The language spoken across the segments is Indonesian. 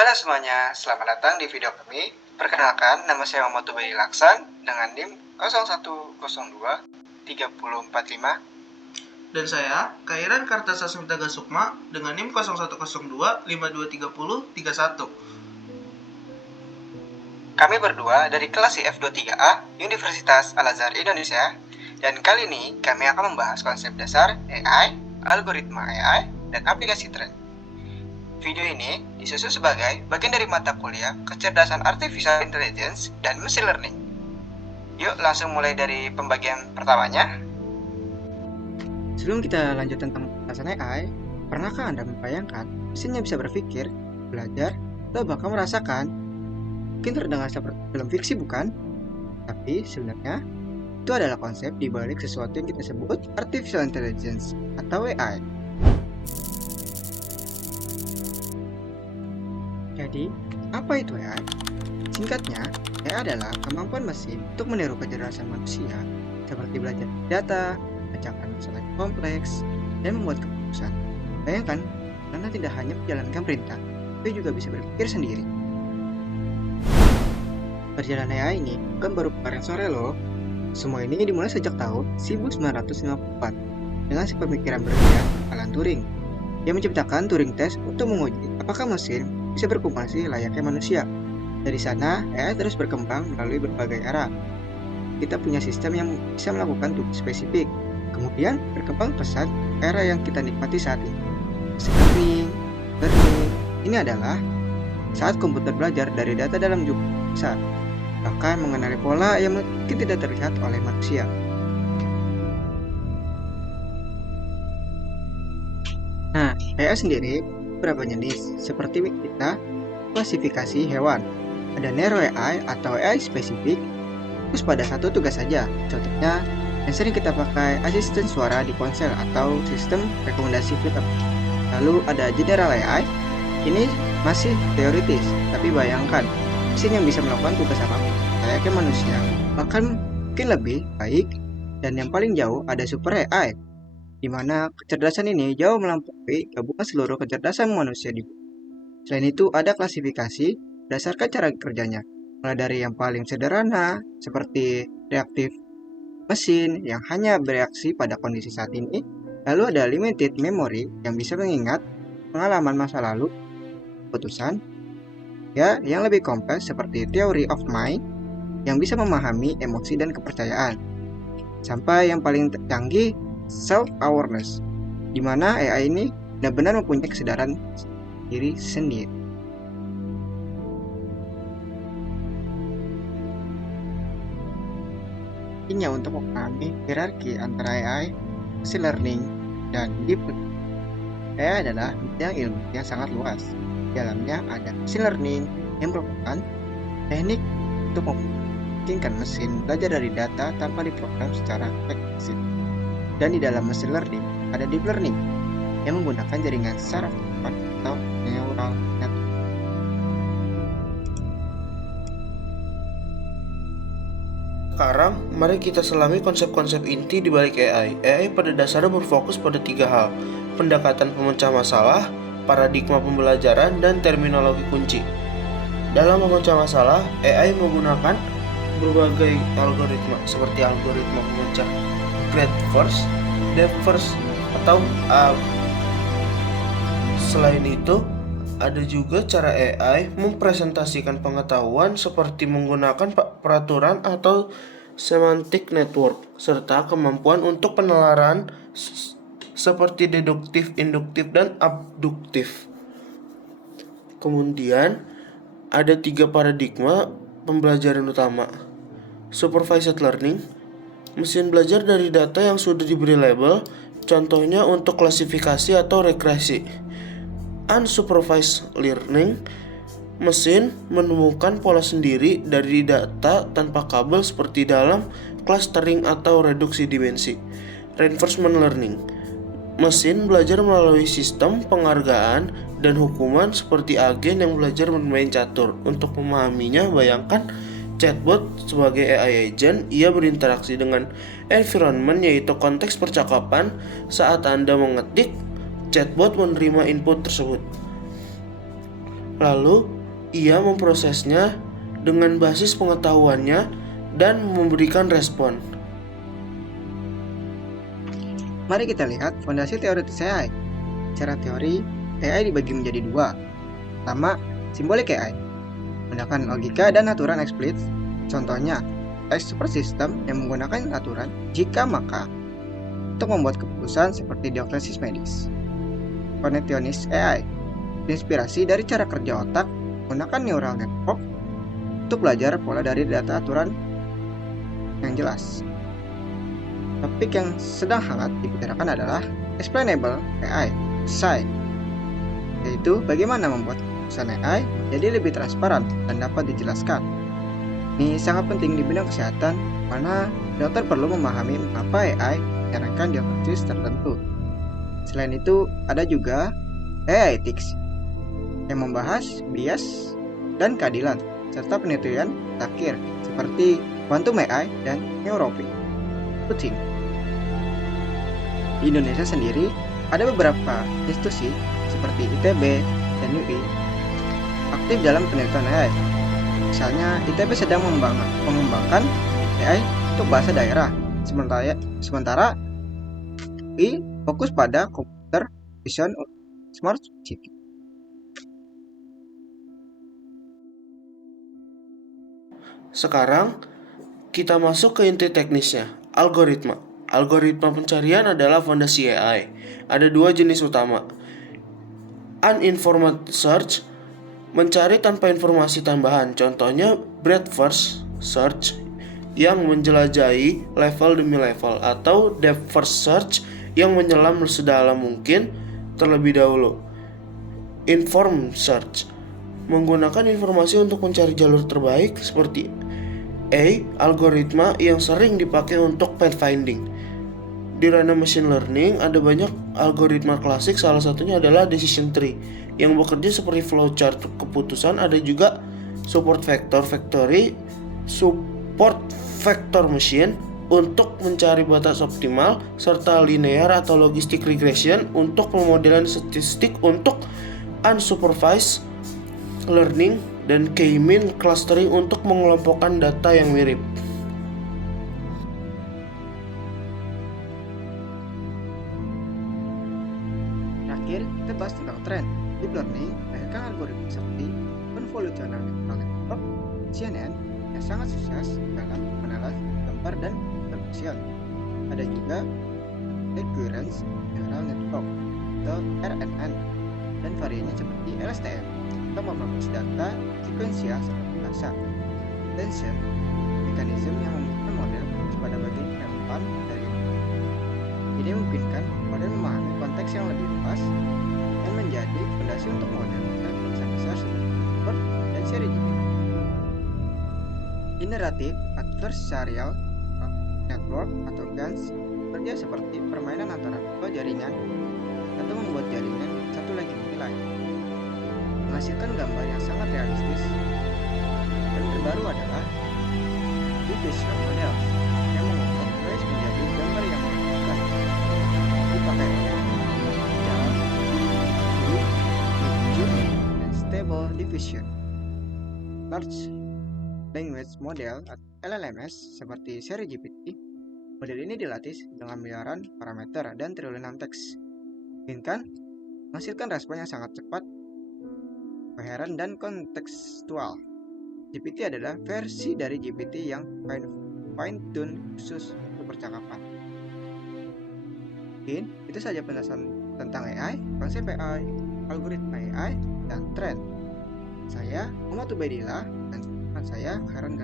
Halo semuanya, selamat datang di video kami. Perkenalkan, nama saya Muhammad Ubaidi Laksan dengan NIM 01023045. Dan saya, Kairan Kartasasmita Gasukma dengan NIM 0102523031. Kami berdua dari kelas IF23A Universitas Al-Azhar Indonesia. Dan kali ini kami akan membahas konsep dasar AI, algoritma AI, dan aplikasi tren. Video ini disusun sebagai bagian dari mata kuliah Kecerdasan Artificial Intelligence dan Machine Learning. Yuk langsung mulai dari pembagian pertamanya. Sebelum kita lanjut tentang pembahasan AI, pernahkah Anda membayangkan mesinnya bisa berpikir, belajar, atau bahkan merasakan? Mungkin terdengar seperti film fiksi, bukan? Tapi sebenarnya itu adalah konsep di balik sesuatu yang kita sebut Artificial Intelligence atau AI. Jadi, apa itu AI? Singkatnya, AI adalah kemampuan mesin untuk meniru kecerdasan manusia, seperti belajar data, memecahkan masalah kompleks, dan membuat keputusan. Bayangkan, karena tidak hanya menjalankan perintah, tapi juga bisa berpikir sendiri. Perjalanan AI ini bukan baru kemarin sore loh. Semua ini dimulai sejak tahun 1954 dengan si pemikiran brillian Alan Turing yang menciptakan Turing Test untuk menguji apakah mesin bisa berkomunikasi layaknya manusia. Dari sana, AI terus berkembang melalui berbagai era. Kita punya sistem yang bisa melakukan tugas spesifik, kemudian berkembang pesat era yang kita nikmati saat ini. Learning ini adalah saat komputer belajar dari data dalam jumlah besar, bahkan mengenali pola yang mungkin tidak terlihat oleh manusia. Nah, AI sendiri beberapa jenis, seperti kita klasifikasi hewan. Ada narrow AI atau AI spesifik, fokus pada satu tugas saja. Contohnya, yang sering kita pakai asisten suara di ponsel atau sistem rekomendasi film. Lalu ada general AI, ini masih teoritis, tapi bayangkan, mesin yang bisa melakukan tugas apapun, layaknya manusia, bahkan mungkin lebih baik. Dan yang paling jauh ada super AI, di mana kecerdasan ini jauh melampaui gabungan seluruh kecerdasan manusia di bumi. Selain itu, ada klasifikasi berdasarkan cara kerjanya, mulai dari yang paling sederhana, seperti reaktif mesin yang hanya bereaksi pada kondisi saat ini. Lalu ada limited memory yang bisa mengingat pengalaman masa lalu, keputusan, ya, yang lebih kompleks seperti theory of mind yang bisa memahami emosi dan kepercayaan. Sampai yang paling canggih, self-awareness, di mana AI ini benar-benar mempunyai kesadaran diri sendiri. Ini untuk memahami hierarki antara AI, machine learning, dan deep learning. AI adalah bidang ilmu yang sangat luas. Di dalamnya ada machine learning yang merupakan teknik untuk memungkinkan mesin belajar dari data tanpa diprogram secara eksplisit. Dan di dalam machine learning ada deep learning yang menggunakan jaringan saraf atau neural network. Sekarang, mari kita selami konsep-konsep inti di balik AI. AI pada dasarnya berfokus pada 3 hal: pendekatan pemecah masalah, paradigma pembelajaran, dan terminologi kunci. Dalam memecah masalah, AI menggunakan berbagai algoritma seperti algoritma pemecah breadth first, depth first, atau selain itu, ada juga cara AI mempresentasikan pengetahuan seperti menggunakan peraturan atau semantic network, serta kemampuan untuk penalaran seperti deduktif, induktif, dan abduktif. Kemudian, ada 3 paradigma pembelajaran utama. Supervised learning, mesin belajar dari data yang sudah diberi label, contohnya untuk klasifikasi atau regresi. Unsupervised learning, mesin menemukan pola sendiri dari data tanpa kabel seperti dalam clustering atau reduksi dimensi. Reinforcement learning, mesin belajar melalui sistem penghargaan dan hukuman seperti agen yang belajar bermain catur. Untuk memahaminya, bayangkan chatbot sebagai AI agent. Ia berinteraksi dengan environment, yaitu konteks percakapan. Saat Anda mengetik, chatbot menerima input tersebut. Lalu, ia memprosesnya dengan basis pengetahuannya dan memberikan respon. Mari kita lihat fondasi teoritis AI. Secara teori, AI dibagi menjadi dua. Pertama, simbolik AI. Menggunakan logika dan aturan eksplisit. Contohnya, super system yang menggunakan aturan jika maka untuk membuat keputusan seperti diagnosis medis. Cognitionist AI diinspirasi dari cara kerja otak menggunakan neural network untuk belajar pola dari data aturan yang jelas. Topik yang sedang hangat dibicarakan adalah explainable AI, SAI, yaitu bagaimana membuat keputusan AI menjadi lebih transparan dan dapat dijelaskan. Ini sangat penting di bidang kesehatan, mana dokter perlu memahami mengapa AI menyarankan diagnosis tertentu. Selain itu, ada juga AI ethics yang membahas bias dan keadilan, serta penelitian terakhir seperti quantum AI dan neuroputing. Di Indonesia sendiri, ada beberapa institusi seperti ITB dan UI aktif dalam penelitian AI. Misalnya, ITB sedang mengembangkan AI untuk bahasa daerah, sementara UI fokus pada computer vision smart city. Sekarang, kita masuk ke inti teknisnya, algoritma. Algoritma pencarian adalah fondasi AI. Ada dua jenis utama. Uninformed search, mencari tanpa informasi tambahan. Contohnya breadth first search yang menjelajahi level demi level, atau depth first search yang menyelam sedalam mungkin terlebih dahulu. Informed search, menggunakan informasi untuk mencari jalur terbaik seperti algoritma yang sering dipakai untuk pathfinding. Di ranah machine learning ada banyak algoritma klasik, salah satunya adalah decision tree yang bekerja seperti flowchart keputusan. Ada juga support vector machine untuk mencari batas optimal, serta linear atau logistic regression untuk pemodelan statistik untuk unsupervised learning, dan K-mean clustering untuk mengelompokkan data yang mirip. Terakhir, kita bahas tentang tren. Deep learning melahirkan algoritma seperti convolutional neural network (CNN) yang sangat sukses dalam menanam gambar dan perception. Ada juga recurrence neural network atau RNN dan variannya seperti LSTM untuk memproses data sekuensial seperti bahasa. Attention mekanisme yang membuat model pada bagian relevan dari ini. Ini memungkinkan model memahami konteks yang lebih luas dan menjadi fondasi untuk model dan bahasa besar seperti BERT dan seri GPT. Generative Adversarial Network atau GANs bekerja seperti permainan antara dua jaringan atau membuat jaringan satu lagi menilai, menghasilkan gambar yang sangat realistis. Dan terbaru adalah diffusion model yang mengubah noise menjadi gambar yang menentukan, dipakai oleh dan stable diffusion. Large language model atau LLMS seperti seri GPT, model ini dilatih dengan miliaran parameter dan triliunan teks, mungkin menghasilkan respon yang sangat cepat, koheren, dan kontekstual. GPT adalah versi dari GPT yang fine-tune khusus untuk percakapan. Mungkin itu saja penjelasan tentang AI, konsep AI, algoritma AI, dan tren. Saya Muhammad Ubaidillah dan teman saya Karen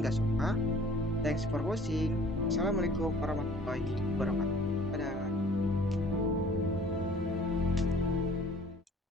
Gasoma. Thanks for watching. Assalamualaikum warahmatullahi wabarakatuh.